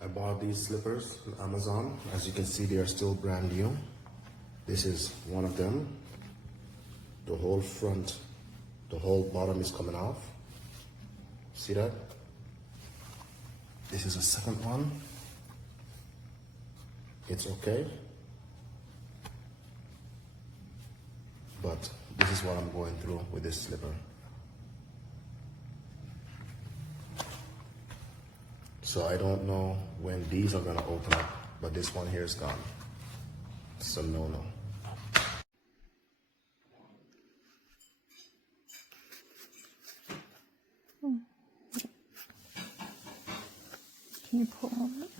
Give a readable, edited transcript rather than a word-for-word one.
I bought these slippers on Amazon. As you can see, they are still brand new. This is one of them. The whole front, the whole bottom is coming off. See that? This is the second one. It's okay. But this is what I'm going through with this slipper. So I don't know when these are gonna open up, but this one here is gone. So no. Can you pull on it?